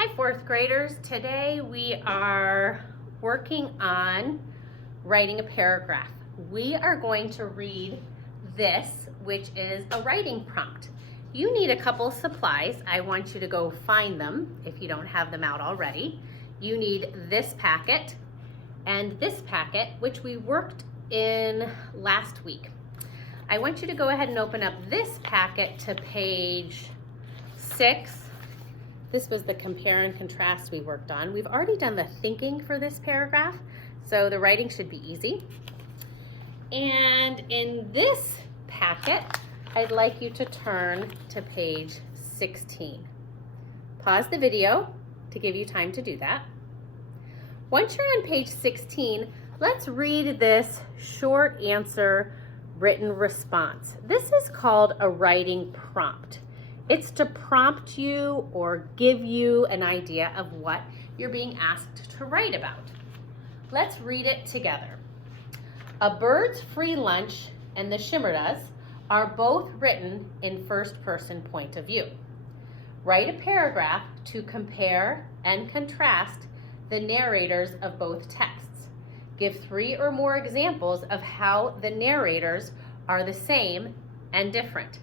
Hi, fourth graders. Today we are working on writing a paragraph. We are going to read this, which is a writing prompt. You need a couple supplies. I want you to go find them if you don't have them out already. You need this packet and this packet, which we worked in last week. I want you to go ahead and open up this packet to page 6. This was the compare and contrast we worked on. We've already done the thinking for this paragraph, so the writing should be easy. And in this packet, I'd like you to turn to page 16. Pause the video to give you time to do that. Once you're on page 16, let's read this short answer written response. This is called a writing prompt. It's to prompt you or give you an idea of what you're being asked to write about. Let's read it together. A bird's free lunch and the Shimmerdas are both written in first person point of view. Write a paragraph to compare and contrast the narrators of both texts. Give 3 or more examples of how the narrators are the same and different.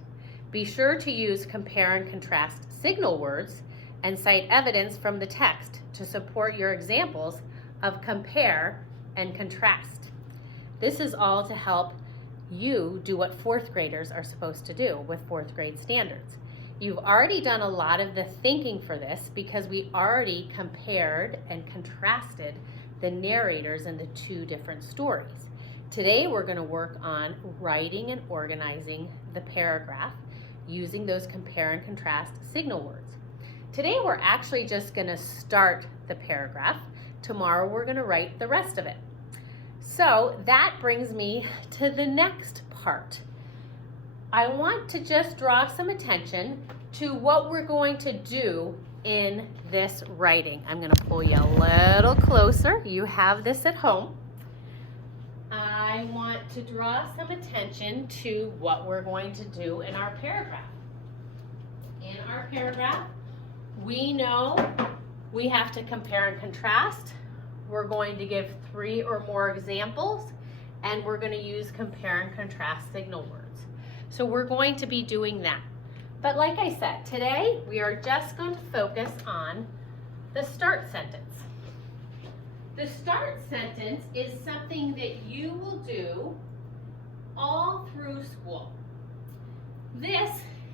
Be sure to use compare and contrast signal words and cite evidence from the text to support your examples of compare and contrast. This is all to help you do what fourth graders are supposed to do with fourth grade standards. You've already done a lot of the thinking for this because we already compared and contrasted the narrators in the 2 different stories. Today we're going to work on writing and organizing the paragraph using those compare and contrast signal words. Today we're actually just going to start the paragraph. Tomorrow we're going to write the rest of it. So that brings me to the next part. I want to just draw some attention to what we're going to do in this writing. I'm going to pull you a little closer. You have this at home. I want to draw some attention to what we're going to do in our paragraph. In our paragraph, we know we have to compare and contrast. We're going to give 3 or more examples, and we're going to use compare and contrast signal words. So we're going to be doing that. But like I said, today we are just going to focus on the start sentence. The start sentence is something that you will do all through school. This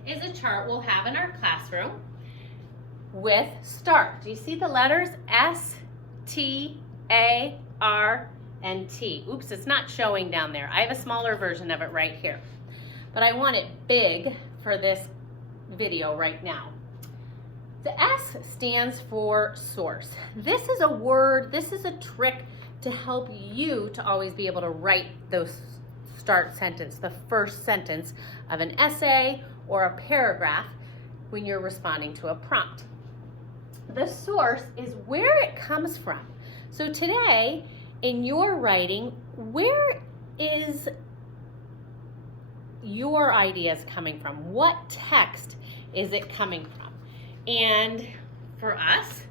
is a chart we'll have in our classroom with start. Do you see the letters S, T, A, R, and T? Oops, it's not showing down there. I have a smaller version of it right here. But I want it big for this video right now. The S stands for source. This is a word, this is a trick to help you to always be able to write those start sentence, the first sentence of an essay or a paragraph when you're responding to a prompt. The source is where it comes from. So today, in your writing, where is your ideas coming from? What text is it coming from? And for us,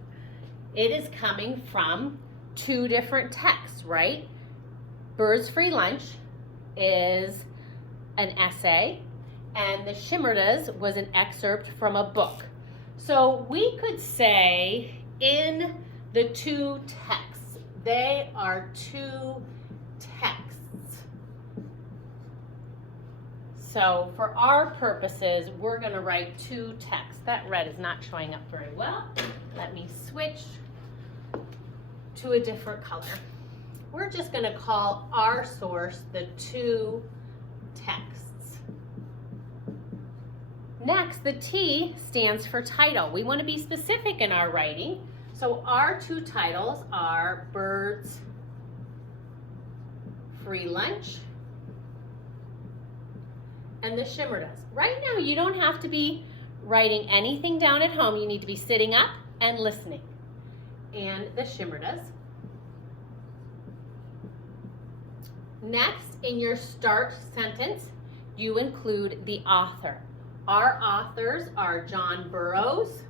it is coming from 2 different texts, right? Bird's Free Lunch is an essay, and the Shimmerdas was an excerpt from a book. So we could say in the 2 texts, they are 2 texts. So for our purposes, we're going to write 2 texts. That red is not showing up very well. Let me switch to a different color. We're just going to call our source the 2 texts. Next, the T stands for title. We want to be specific in our writing. So our 2 titles are Bird's Free Lunch and the Shimmerdas. Right now, you don't have to be writing anything down at home. You need to be sitting up and listening. And the Shimmerdas. Next, in your start sentence, you include the author. Our authors are John Burroughs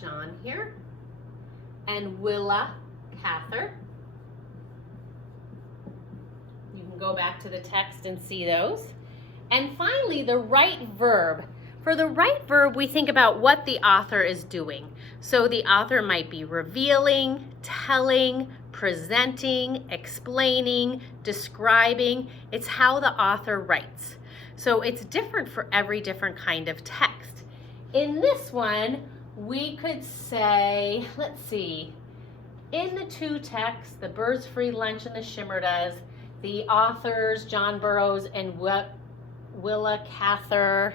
John here, and Willa Cather. You can go back to the text and see those. And finally, the right verb. For the right verb, we think about what the author is doing. So the author might be revealing, telling, presenting, explaining, describing. It's how the author writes. So it's different for every different kind of text. In this one, we could say, let's see, in the two texts, the Birds Free Lunch and the Shimmerdas, the authors, John Burroughs and Willa Cather,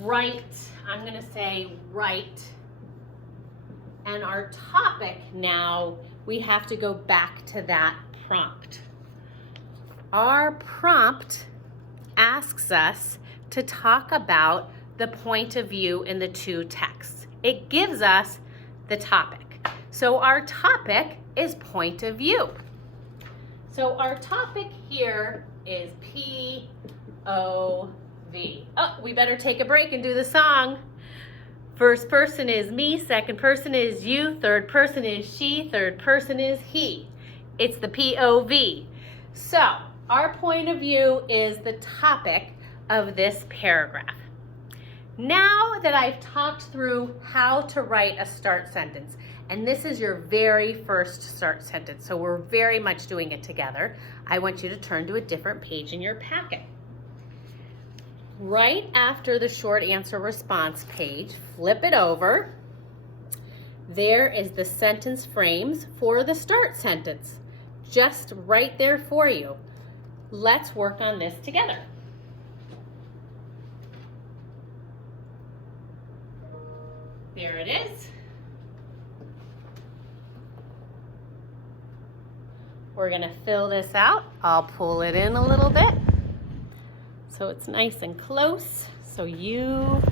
write, I'm going to say write. And our topic now, we have to go back to that prompt. Our prompt asks us to talk about the point of view in the two texts. It gives us the topic. So our topic is point of view. So our topic here is POV. Oh, we better take a break and do the song. First person is me, second person is you, third person is she, third person is he. It's the POV. So our point of view is the topic of this paragraph. Now that I've talked through how to write a start sentence, and this is your very first start sentence, so we're very much doing it together, I want you to turn to a different page in your packet. Right after the short answer response page, flip it over. There is the sentence frames for the start sentence, just right there for you. Let's work on this together. There it is. We're going to fill this out. I'll pull it in a little bit so it's nice and close so you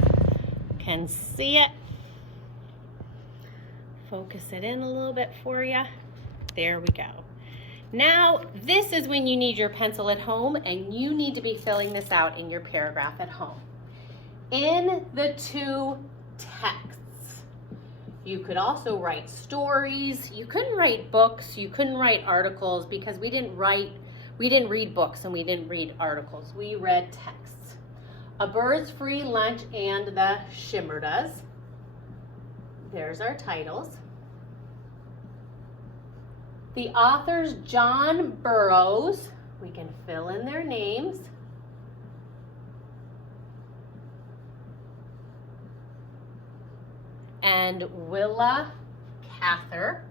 can see it. Focus it in a little bit for you. There we go. Now, this is when you need your pencil at home and you need to be filling this out in your paragraph at home. In the two texts, you could also write stories. You couldn't write books. You couldn't write articles because we didn't read books and we didn't read articles. We read texts. A Birds Free Lunch and the Shimmerdas. There's our titles. The authors, John Burroughs. We can fill in their names. And Willa Cather.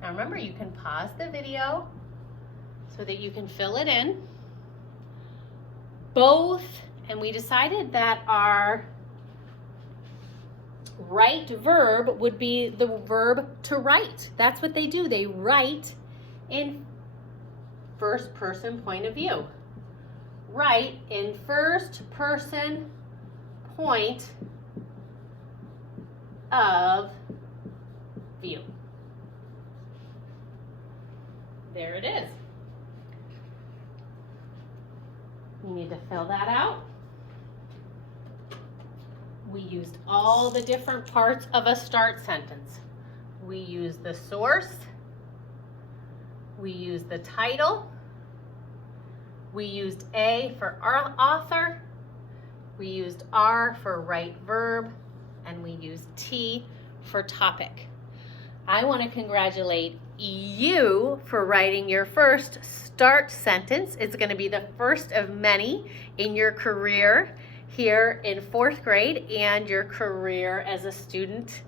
Now remember, you can pause the video so that you can fill it in. Both, and we decided that our right verb would be the verb to write. That's what they do. They write in first person point of view. Write in first person point of view. There it is. You need to fill that out. We used all the different parts of a start sentence. We used the source. We used the title. We used A for our author. We used R for right verb. And we used T for topic. I want to congratulate you for writing your first start sentence. It's going to be the first of many in your career here in 4th grade and your career as a student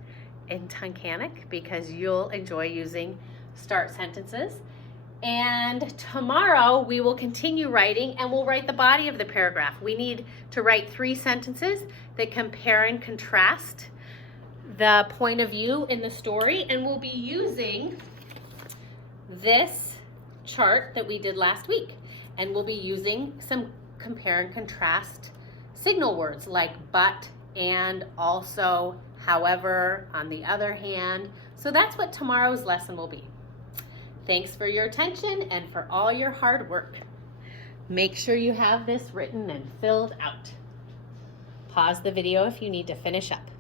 in Tunkhannock, because you'll enjoy using start sentences. And tomorrow we will continue writing and we'll write the body of the paragraph. We need to write 3 sentences that compare and contrast the point of view in the story, and we'll be using this chart that we did last week, and we'll be using some compare and contrast signal words like but, and, also, however, on the other hand. So that's what tomorrow's lesson will be. Thanks for your attention and for all your hard work. Make sure you have this written and filled out. Pause the video if you need to finish up.